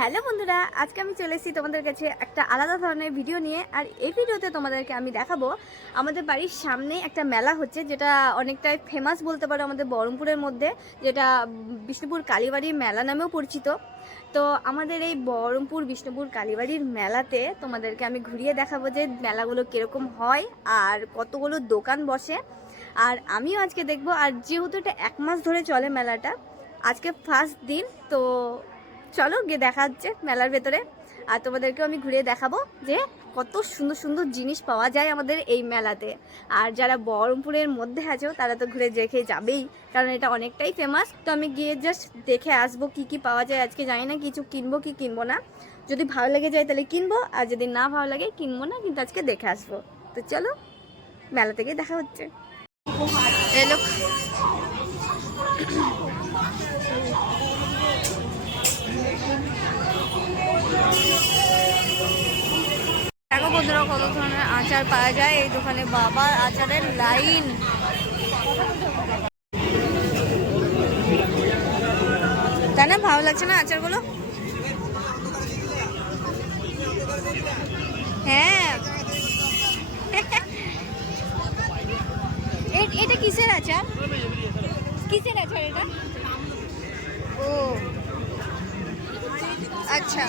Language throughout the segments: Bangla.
হ্যালো বন্ধুরা, আজকে আমি চলে এসেছি তোমাদের কাছে একটা আলাদা ধরনের ভিডিও নিয়ে, আর এই ভিডিওতে তোমাদেরকে আমি দেখাবো আমাদের বাড়ির সামনে একটা মেলা হচ্ছে, যেটা অনেকটাই ফেমাস বলতে পারো আমাদের বহরমপুরের মধ্যে, যেটা বিষ্ণুপুর কালীবাড়ির মেলা নামেও পরিচিত। তো আমাদের এই বহরমপুর বিষ্ণুপুর কালীবাড়ির মেলাতে তোমাদেরকে আমি ঘুরিয়ে দেখাবো যে মেলাগুলো কীরকম হয় আর কতগুলো দোকান বসে। আর আমিও আজকে দেখব, আর যেহেতু এটা এক মাস ধরে চলে মেলাটা, আজকে ফার্স্ট দিন, তো চলো গিয়ে দেখা হচ্ছে মেলার ভেতরে। আর তোমাদেরকেও আমি ঘুরে দেখাবো যে কত সুন্দর সুন্দর জিনিস পাওয়া যায় আমাদের এই মেলাতে। আর যারা বহরমপুরের মধ্যে আছো, তারা তো ঘুরে দেখে যাবেই, কারণ এটা অনেকটাই ফেমাস তো আমি গিয়ে জাস্ট দেখে আসব কি কি পাওয়া যায়। আজকে জানি না কিছু কিনবো কি কিনবো না। যদি ভালো লেগে যায় তাহলে কিনবো, আর যদি না ভালো লাগে কিনবো না, কিন্তু আজকে দেখে আসব। তো চলো, মেলা থেকে দেখা হচ্ছে। এলো। বন্ধুরা কত ধরনের আচার পাওয়া যায়? এই দোকানে বাবার আচারের লাইন। তাই না? ভালো লাগছে না আচারগুলো? হ্যাঁ। এটা কিসের আচার? কিসের আচার এটা? ও। আচ্ছা।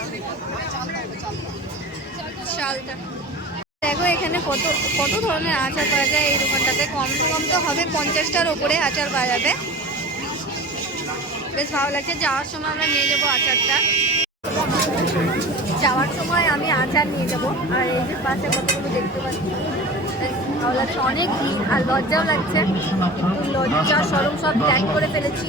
শালটা দেখো, এখানে কত কত ধরনের আচার পাওয়া যায় এই দোকানটাতে? কম কম তো হবে পঞ্চাশটার ওপরে আচার পাওয়া যাবে। বেশ ভালো লাগছে। যাওয়ার সময় আমরা নিয়ে যাব আচারটা। যাওয়ার সময় আমি আচার নিয়ে যাব। আর এই যে পাশে কতগুলো দেখতে পাচ্ছি। ভালো অনেক আর লজ্জাও লাগছে। লজ্জা, সরম সব ত্যাগ করে ফেলেছি।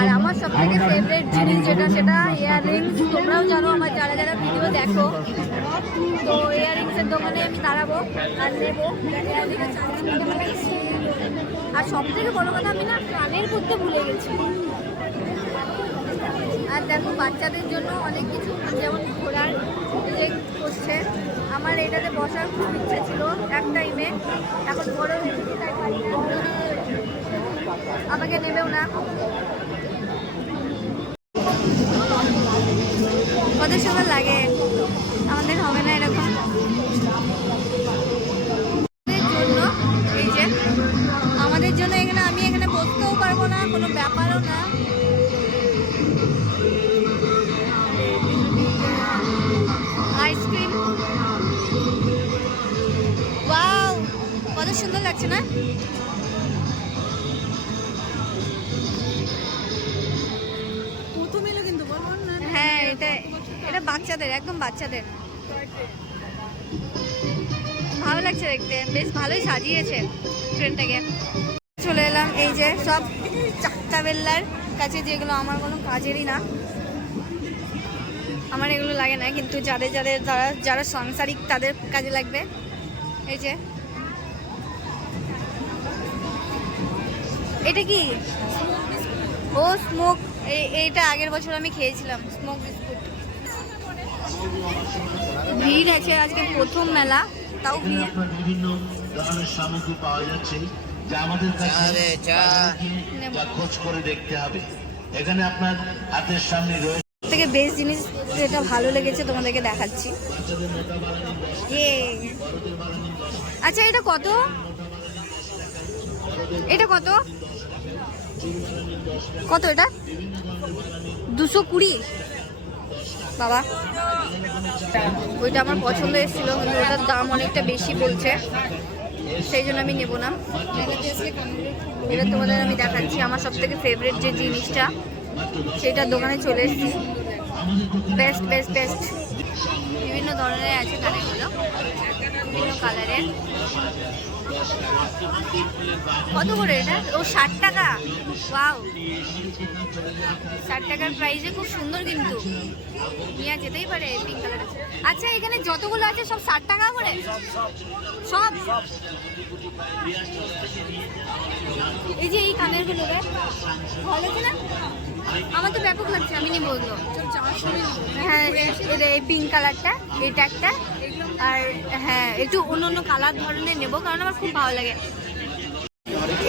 আর আমার সব থেকে ফেভারিট জিনিস যেটা, সেটা ইয়াররিংস তোমরাও জানো, আমার যারা যারা ভিডিও দেখো, তো ইয়াররিংসের দোকানে আমি দাঁড়াবো আর নেব। আর সব থেকে বড় কথা, আমি না কানের করতে ভুলে গেছি। আর দেখো, বাচ্চাদের জন্য অনেক কিছু, যেমন ঘোরার যে করছে আমার এটাতে বসার খুব ইচ্ছে ছিল এক টাইমে এখন বড়। আমাকে নেবেও না কত সময় লাগে আমাদের হবে না বাচ্চাদের, একদম বাচ্চাদের। ভালো লাগছে দেখতে, বেশ ভালোই সাজিয়েছে ট্রেনটাকে। চলে এলাম এই যে সব চারটা বেল্লার কাছে, যেগুলো আমার কোনো কাজেরই না। আমার এগুলো লাগে না, কিন্তু যাদের যাদের, যারা যারা সাংসারিক তাদের কাজে লাগবে। এই যে। এটা কি? ও, স্মোক। এইটা আগের বছর আমি খেয়েছিলাম, স্মোক বিস্কুট। ভিড় আছে আজকে প্রথম মেলা তাও ভিড়। বিভিন্ন ধরনের সামগ্রী পাওয়া যাচ্ছে যা আমাদের কাছে খোঁজ করে দেখতে হবে। এখানে আপনার হাতের সামনে রয়েছে থেকে বেস্ট জিনিস যেটা ভালো লেগেছে তোমাদেরকে দেখাচ্ছি। ইয়ে। আচ্ছা এটা কত? এটা কত? কত এটা? দুশো কুড়ি? বাবা। ওইটা আমার পছন্দ এসেছিল, কিন্তু ওটার দাম অনেকটা বেশি বলছে। সেই জন্য আমি নেব না। এটা তোমাদের আমি দেখাচ্ছি। আমার সব থেকে ফেভারিট যে জিনিসটা সেটার দোকানে চলে এসেছি। বেস্ট বেস্ট বেস্ট বিভিন্ন ধরনের আছে কানেরগুলো বিভিন্ন কালারের কত করে এটা? ও ষাট টাকা? ওয়াও। ষাট টাকার প্রাইসে খুব সুন্দর কিন্তু। নিয়ে যেতেই পারে পিঙ্ক কালার আচ্ছা এখানে যতগুলো আছে সব ষাট টাকা করে? সব? এই যে এই কানেরগুলো ভালো আছে না? আমার তো ব্যাপক লাগছে আমি নিয়ে বলল হ্যাঁ এই পিঙ্ক কালারটা এটা একটা। আর হ্যাঁ একটু অন্য অন্য কালার ধরনের নেব, কারণ আমার খুব ভালো লাগে।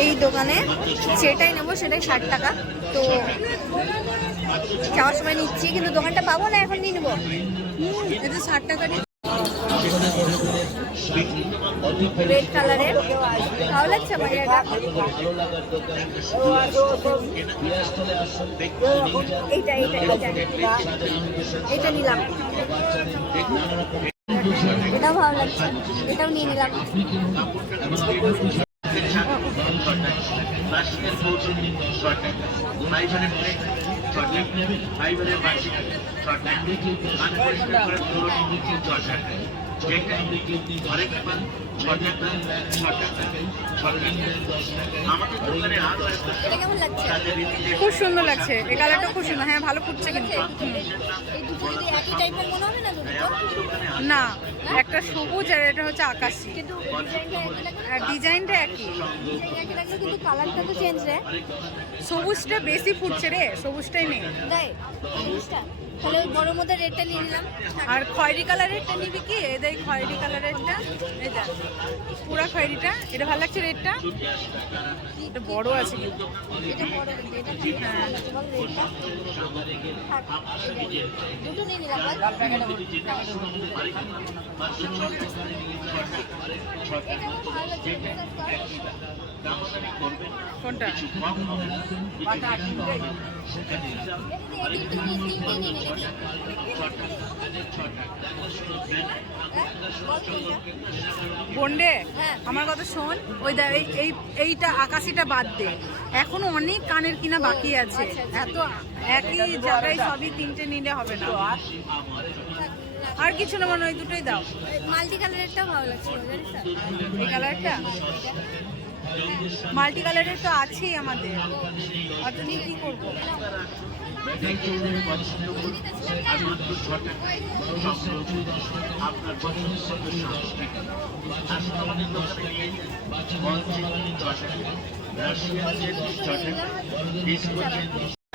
এই দোকানে যেটাই নেব সেটাই ষাট টাকা। তো যাওয়ার সময় নিচ্ছি, কিন্তু দোকানটা পাবো না এখন নিয়ে নেব? এটা ষাট টাকা রেড কালারের ভালো লাগছে আমার এটা এইটা এইটা এইটা। এটা নিলাম। এটাও ভালো লাগছে। এটাও নিয়ে নিলাম। ফাইবারের ব্রেক খুব সুন্দর লাগছে। এই কালারটা খুব সুন্দর। হ্যাঁ ভালো ফুটছে কিন্তু। মনে হবে না একটা সবুজ আর এটা হচ্ছে আকাশি। ডিজাইনটা একই কিন্তু কালারটা তো চেঞ্জ রে সবুজটা বেশি ফুটছে রে সবুজটাই নেই। দেয় জিনিসটা তাহলে ওই বড় মধ্যে রেডটা নিয়ে নিলাম। আর খয়েরি কালারেরটা নিবি কি? এই দেখ খয়েরি কালারেরটা এই দেখ পুরা খয়েরিটা এটা ভালো লাগছে রেডটা? এটা বড় আছে কিন্তু। এটা বড় এটা দেখ। দুটো নিয়ে নিলাম এটা ভালো লাগছে কোনটা? বন্ডে? হ্যাঁ। আমার কথা শোন ওই এই এই এইটা আকাশিটা বাদ দে। এখনও অনেক কানের কিনা বাকি আছে। এত একই জায়গায় সবই তিনটে নিলে হবে না। আর কিছু না মানে ওই দুটোই দাও। মাল্টি কালারেরটাও ভালো লাগছে এই কালারটা মাল্টি কালারের তো আছেই আমাদের। অত নিয়ে কি করব? আপনার পছন্দের টাকা আসলে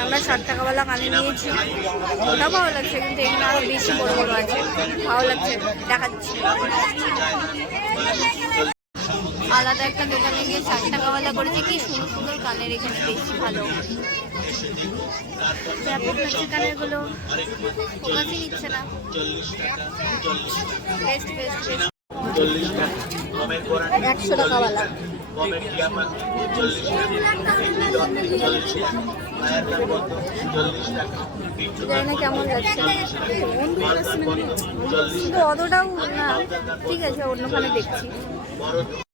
আমরা ষাট টাকাওয়ালা কানে নিয়েছি। ওটা ভালো লাগছে, কিন্তু এখানে আরও বেশি বড় বড় আছে। ভালো লাগছে, দেখাচ্ছি। আলাদা একটা দোকানে গিয়ে ষাট টাকাওয়ালা করেছে। কি সুন্দর সুন্দর কানের এখানে বেশি ভালো। ফোকাসই নিচ্ছে না। বেস্ট বেস্ট টাকা একশো টাকাওয়ালা টাকা টাকা টাকা জানি না কেমন লাগছে কিন্তু অতটাও না। ঠিক আছে অন্যখানে দেখছি। টাকা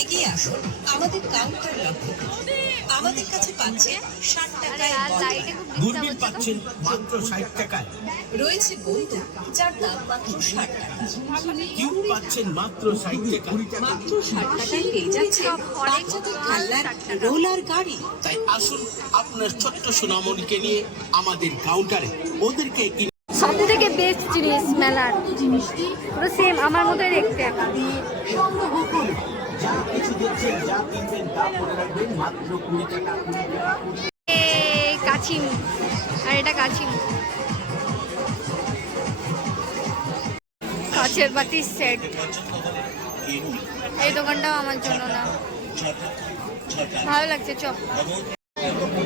এগিয়ে আসুন আমাদের কাউন্টার লক্ষ্য আমাদের কাছে পাচ্ছেন ষাট টাকায় দূরবীন পাচ্ছেন মাত্র ষাট টাকায়। রয়েছে বন্ধু যার দাম মাত্র ষাট টাকা। কিউ পাচ্ছেন মাত্র ষাট টাকা। মাত্র ষাট টাকায় পেয়ে যাচ্ছে বাচ্চাদের মাল খেলনার 60 টাকা। রোলার গাড়ি। তাই আসুন আপনার ছোট্ট সোনামণিকে নিয়ে আমাদের কাউন্টারে ওদেরকে কিনে সব থেকে বেস্ট জিনিস মেলার। পুরো সেম আমার মতোই দেখতে। এ, কাছিম আর এটা কাছিম কাছের বাটির সেট। এই দোকানটাও আমার জন্য না। ভালো লাগছে চপ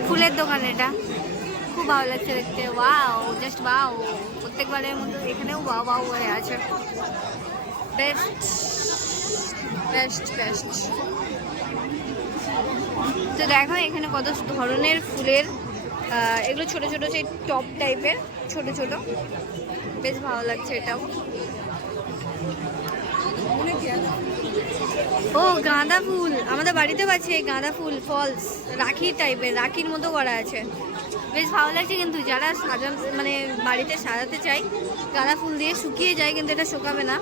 ফুলের দোকান এটা। খুব ভালো লাগছে দেখতে। Wow just wow. প্রত্যেকবারের মতো এখানেও ওয়াও ওয়াও হয়ে আছে। Best best best. তো দেখো, এখানে কত ধরনের ফুলের এগুলো ছোট ছোট সেই টপ টাইপের, ছোট ছোট। বেশ ভালো লাগছে এটাও। ও, গাঁদা ফুল। আমাদের বাড়িতেও আছে গাঁদা ফুল, ফলস, রাখি টাইপের, রাখির মতো করা আছে। বেশ ভালো লাগছে কিন্তু, যারা সাজান মানে বাড়িতে সাজাতে চাই গাঁদা ফুল দিয়ে শুকিয়ে যায় কিন্তু এটা শুকাবে না।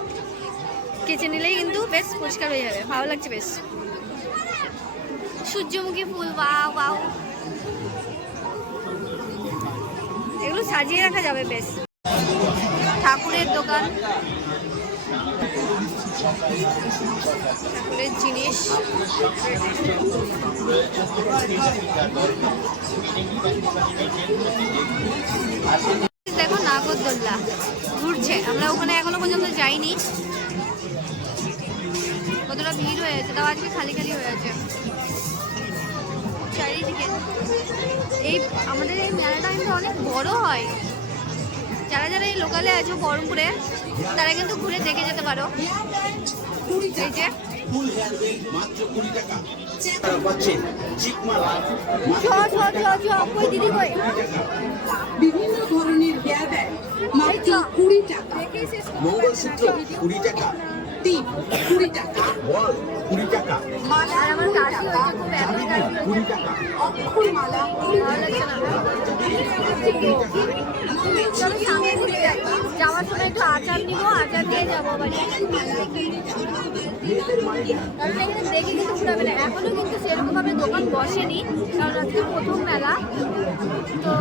কেচে নিলেই কিন্তু বেশ পরিষ্কার হয়ে যাবে। ভালো লাগছে বেশ। সূর্যমুখী ফুল বাও বাও এগুলো সাজিয়ে রাখা যাবে বেশ। ঠাকুরের দোকান। ঠাকুরের জিনিস। দেখো নাগরদোল্লা। ঘুরছে। আমরা ওখানে এখনও পর্যন্ত যাইনি। কতটা ভিড় হয়ে আছে তাও আজকে খালি খালি হয়ে আছে। চারিদিকে। এই আমাদের এই মেলাটা কিন্তু অনেক বড় হয়। যারা যারা এই লোকালে আছো বহরমপুরে তারা কিন্তু ঘুরে দেখে যেতে পারো। এই যে। বিভিন্ন ধরনের হেয়ার ব্যান্ড মাত্র কুড়ি টাকা। মঙ্গলসূত্র কুড়ি টাকা। কুড়ি টাকা। বল কুড়ি টাকা। মালা আমার কুড়ি টাকা। অক্ষর মালা যাওয়ার সময় একটু আচার নিব আচার দিয়ে যাব বাড়ি কারণ এখানে দেখে কিন্তু ঘুরাবে না। এখনও কিন্তু সেরকম ভাবে দোকান বসেনি কারণ আজকে প্রথম মেলা। তো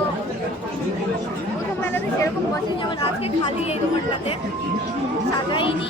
প্রথম মেলাতে সেরকম বসেনি যেমন আজকে খালি এই দোকানটাতে। সাজাইনি।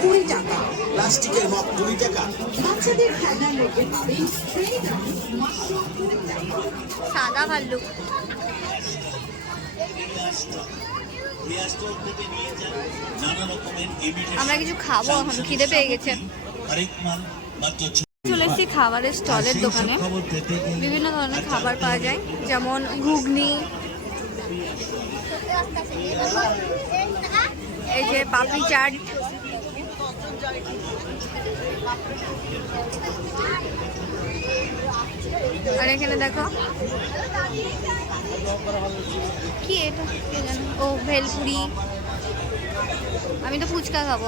কুড়ি টাকা। প্লাস্টিকের মগ কুড়ি টাকা। বাচ্চাদের সাদা ভাল্লুক। আমরা কিছু খাব, এখন খিদে পেয়ে গেছে। চলে এসেছি খাবারের স্টলের দোকানে। বিভিন্ন ধরনের খাবার পাওয়া যায়, যেমন ঘুগনি। এই যে পাপড়ি চাট। আর এখানে দেখো। কি এটা? ও, ভেলপুরি। আমি তো ফুচকা খাব।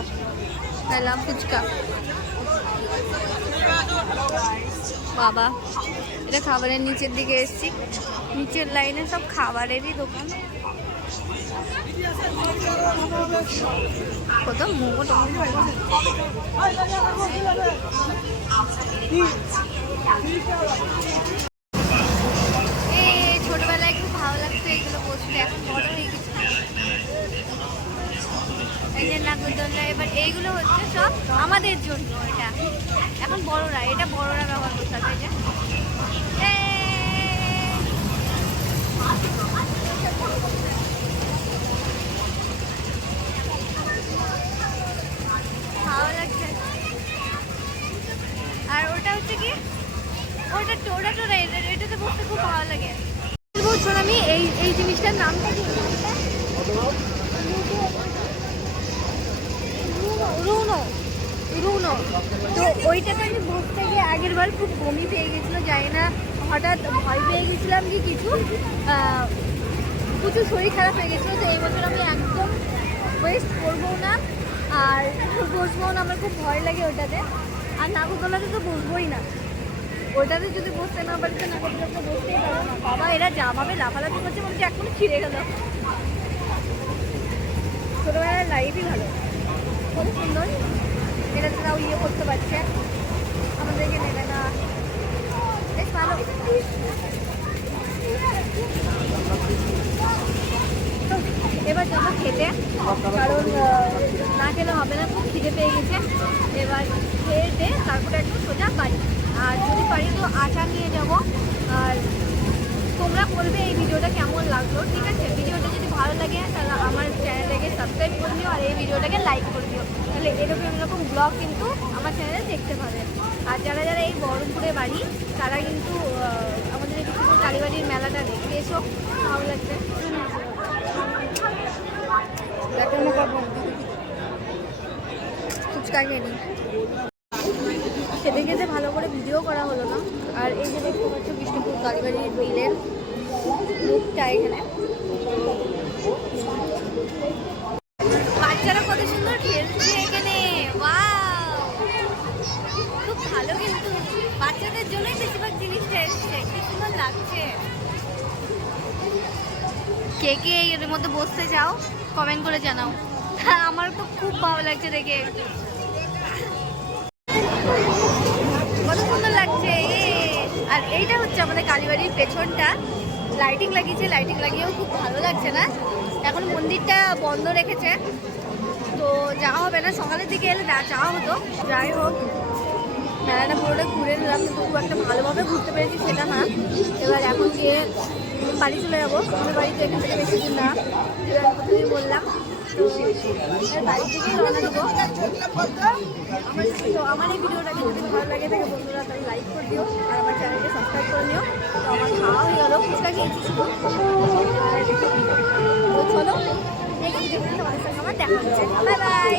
খাইলাম ফুচকা। বাবা, এটা খাবারের নিচের দিকে এসেছি। নিচের লাইনে সব খাবারেরই দোকান। কত মোগো ছোটবেলায় খুব ভালো লাগতো এগুলো বসতে, এখন বড় হয়ে গেছে। এই এবার এইগুলো হচ্ছে সব আমাদের জন্য এটা। এখন বড়রা, এটা বড়রা ব্যবহার করতে হবে যে লাগছে আর ওটা ওটা বসতে খুব ভালো লাগে। এই এই জিনিসটার নামটা কি? রুনো। রুনো। তো ওইটাতে আমি বসতে গিয়ে খুব বমি পেয়ে গেছিল, জানি না, হঠাৎ ভয় পেয়ে গেছিলাম কি কিছু। প্রচুর শরীর খারাপ হয়ে গেছিল, তো এই বছর আমি একদম ওয়েস্ট করব না, আর বসবো না, আমার খুব ভয় লাগে ওটাতে। আর নাগরদোলাতে তো বসবোই না। ওইটাতে যদি বসতে না পারি তো নাগরদোলাতে বসতেই পারব না। বাবা, এরা যা ভাবে লাফালাফি করছে, বলছে এখনও ছিঁড়ে গেল। ছোটোবেলার লাইফই ভালো। খুব সুন্দর। এটাতে তাও ইয়ে করতে পারছে। আমাদেরকে নেবে না। বেশ ভালো। এবার যাব খেতে। কারণ না খেলে হবে না, খুব খিদে পেয়ে গেছে। এবার খেয়ে দে তারপরে একটু সোজা বাড়ি। আর যদি পারি তো আচার নিয়ে যাব। আর তোমরা বলবে এই ভিডিওটা কেমন লাগল, ঠিক আছে? ভিডিওটা যদি ভালো লাগে, তাহলে আমার চ্যানেলটাকে সাবস্ক্রাইব করে দিও আর এই ভিডিওটাকে লাইক করে দিও। তাহলে এরকম এরকম ব্লগ কিন্তু আমার চ্যানেলে দেখতে পাবে। আর যারা যারা এই বহরমপুরে বাড়ি, তারা কিন্তু আমাদের এই কালীবাড়ির মেলাটা দেখতে এসো, ভালো লাগবে। খেতে খেতে ভালো করে ভিডিও করা হলো না। আর এই যে দেখতে পাচ্ছ বিষ্ণুপুর কালীবাড়ির বিলের মুখটা এখানে। বাচ্চারা কত সুন্দর এখানে। বাচ্চাদের সুন্দর লাগছে। কে কে এর মধ্যে বসতে চাও কমেন্ট করে জানাও। আমার তো খুব ভালো লাগছে দেখে। কত সুন্দর লাগছে এ। আর এইটা হচ্ছে আমাদের কালীবাড়ির পেছনটা। লাইটিং লাগিয়েছে লাইটিং লাগিয়েও খুব ভালো লাগছে না? এখন মন্দিরটা বন্ধ রেখেছে। তো যাওয়া হবে না, সকালের দিকে এলে যাওয়া হতো। যাই হোক, মেলাটা পুরোটা ঘুরে নিলাম, কিন্তু খুব একটা ভালোভাবে ঘুরতে পেরেছি সেটা না। এবার এখন গিয়ে বাড়ি চলে যাব। আমার বাড়িতে এখান থেকে বেশি দূর না। প্রথমেই বললাম এবার বাড়ির রওনা দেবো তো আমার এই ভিডিওটাকে যদি ভালো লাগে থাকে বন্ধুরা তাহলে লাইক করে দিও আর আমার চ্যানেলকে সাবস্ক্রাইব করে নিও তো আমার খাওয়া হয়ে গেলো ফুচকা খেয়েছি শুধু তো চলো নেক্সট ভিডিওতে তোমাদের সঙ্গে আমার দেখা হচ্ছে বাই বাই